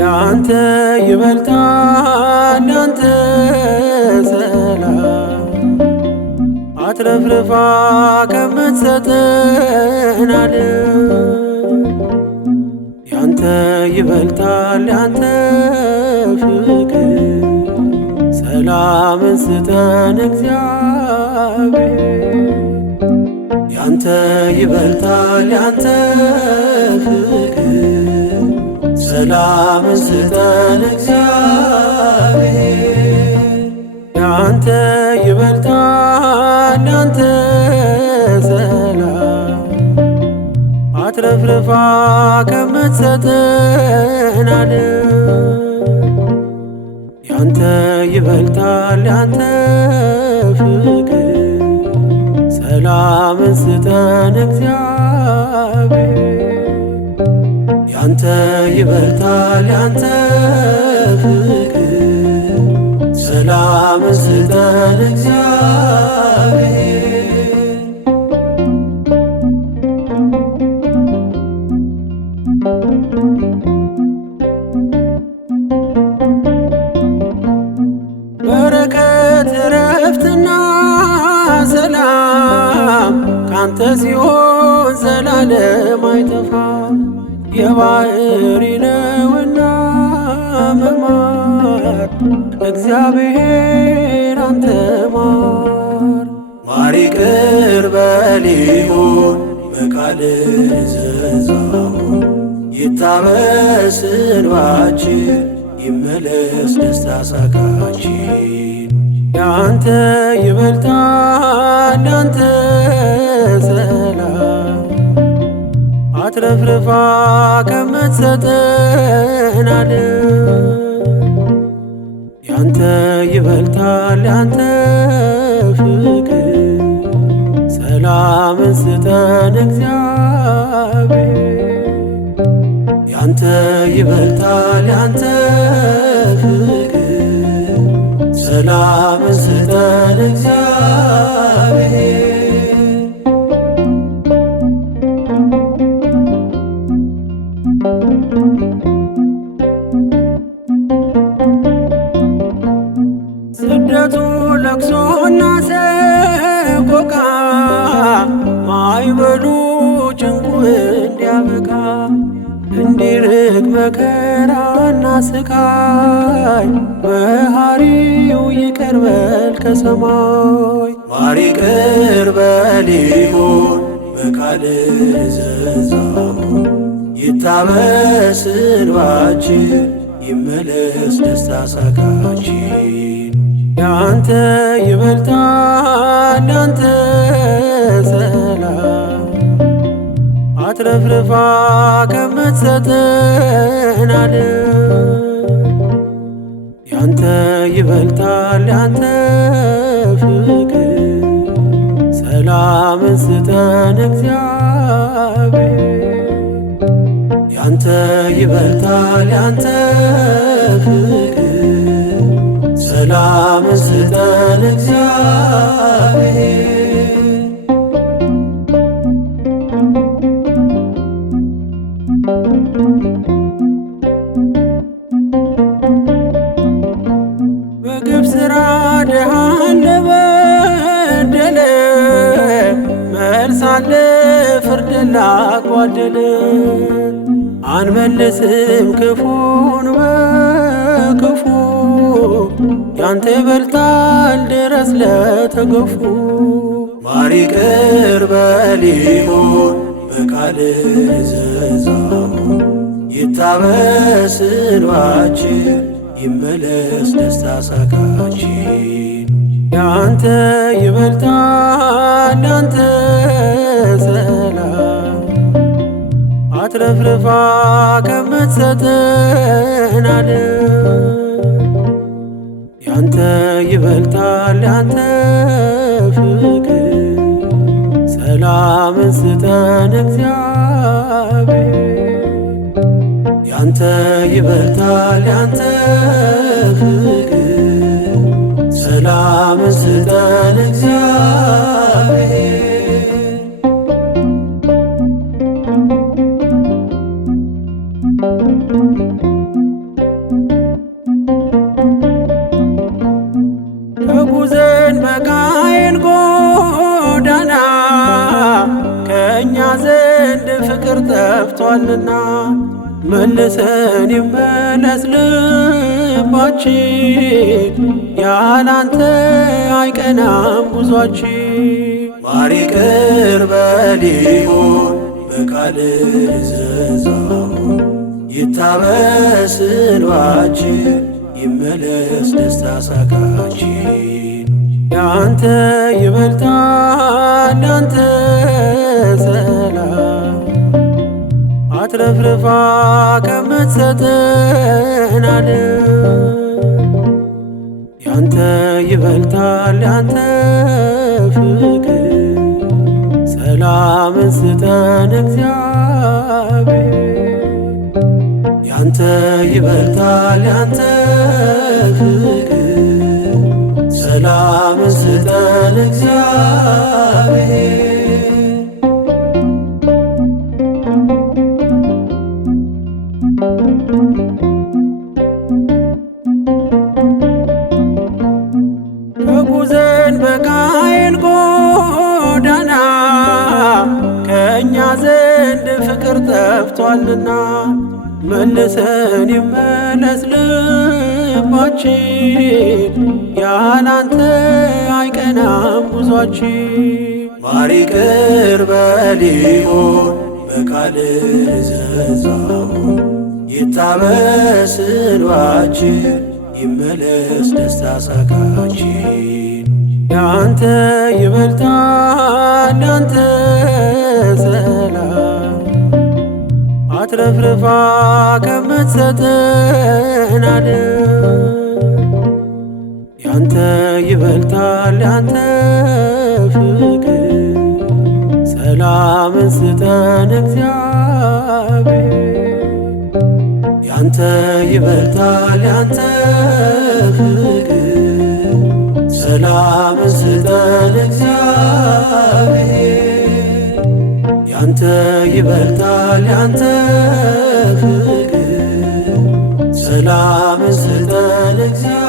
ያንተ ይበልጣል ያንተ ሰላም አትረፍርፋ ከምትሰጠን ዓለም ያንተ ይበልጣል ያንተ ፍቅር ሰላምን ስጠን እግዚአብሔር ያንተ ይበልጣል ያንተ ፍቅር ሰላምን ስጠን እግዚአብሔር ያንተ ይበልጣል ያንተ ሰላም አትረፍርፋ ከምትሰጠን ዓለም ያንተ ይበልጣል ያንተ ፍቅር ሰላምን ስጠን እግዚአብሔር ያንተ ይበልጣል ያንተ ፍቅር ሰላምን ስጠን እግዚአብሔር በረከት ረፍትና ሰላም ካንተ ሲሆን ዘላለም አይጠፋም የባሕሪ ነውና መማር እግዚአብሔር አንተ ማር ይቅር በል ይሁን በቃልህ እዘዛው ይታበስ እንባችን ይመለስ ደስታ ሳቃችን ያንተ ይበልጣል ያንተ ሰላም አትረፍርፋ ከምትሰጠን ዓለም ያንተ ይበልጣል ያንተ ፍቅር ሰላምን ስጠን እግዚአብሔር ያንተ ይበልጣል ያንተ ፍቅር ሰላምን ስጠን እግዚአብሔር ስደቱ ለቅሶና ሰቆቃ ማዕበሉ ጭንቁ እንዲያበቃ እንዲርቅ መከራና ስቃይ መሐሪው ይቅር በል ከሰማይ ማር ይቅር በል ይሁን በቃልህ እዘዛው ይታበስ እንባችን ይመለስ ደስታ ሳቃችን ያንተ ይበልጣል ያንተ ሰላም አትረፍርፋ ከምትሰጠን ዓለም ያንተ ይበልጣል ያንተ ፍቅር ሰላምን ስጠን እግዚአብሔር ያንተ ይበልጣል ያንተ ፍቅር ሰላምን ስጠን እግዚአብሔር በግፍ ሥራ ድሃን ለበደለ መልስ አለ ፍርድ ላጓደለ አንመልስም ክፉን በክፉ ያንተ ይበልጣል ድረስ ለተገፉ ማር ይቅር በል ይሁን በቃልህ እዘዛው ይታበስ እንባችን ይመለስ ደስታ ሳቃችን ያንተ ይበልጣል ያንተ ሰላም አትረፍርፋ ከምትሰጠን ዓለም ያንተ ይበልጣል ያንተ ፍቅር ሰላምን ስጠን እግዚአብሔር ያንተ ይበልጣል ያንተ ፍቅር ሰላምን ስጠን እግዚአብሔር ተጉዘን በቃየል ጎዳና ከእኛ ዘንድ ፍቅር ጠፍቷልና መልሰን ይመለስ ልባችን ያላንተ አይቀናም ጉዟችን። ማር ይቅር በል ይሁን በቃልህ እዘዛው ይታበስ እንባችን ይመለስ ደስታ ሳቃችን። ያንተ ይበልጣል ያንተ ሰላም አትረፍርፋ ከምትሰጠን ዓለም ያንተ ይበልጣል ያንተ ፍቅር ሰላምን ስጠን እግዚአብሔር ያንተ ይበልጣል ያንተ ፍቅር ሰላምን ስጠን እግዚአብሔር ተጉዘን በቃየል ጎዳና ከእኛ ዘንድ ፍቅር ጠፍቷልና መልሰን ይመለስ ልባችን ያላንተ አይቀናም ጉዟችን። ማር ይቅር በል ይሁን በቃልህ እዘዛው ይታበስ እንባችን ይመለስ ደስታ ሳቃችን። ያንተ ይበልጣል ያንተ ሰላም አትረፍርፋ ከምትሰጠን ዓለም ያንተ ይበልጣል ያንተ ፍቅር ሰላምን ስጠን እግዚአብሔር ያንተ ይበልጣል ያንተ ፍቅር ሰላምን ስጠን እግዚአብሔር ያንተ ይበልጣል ያንተ ፍቅር ሰላምን ስጠን እግዚአብሔር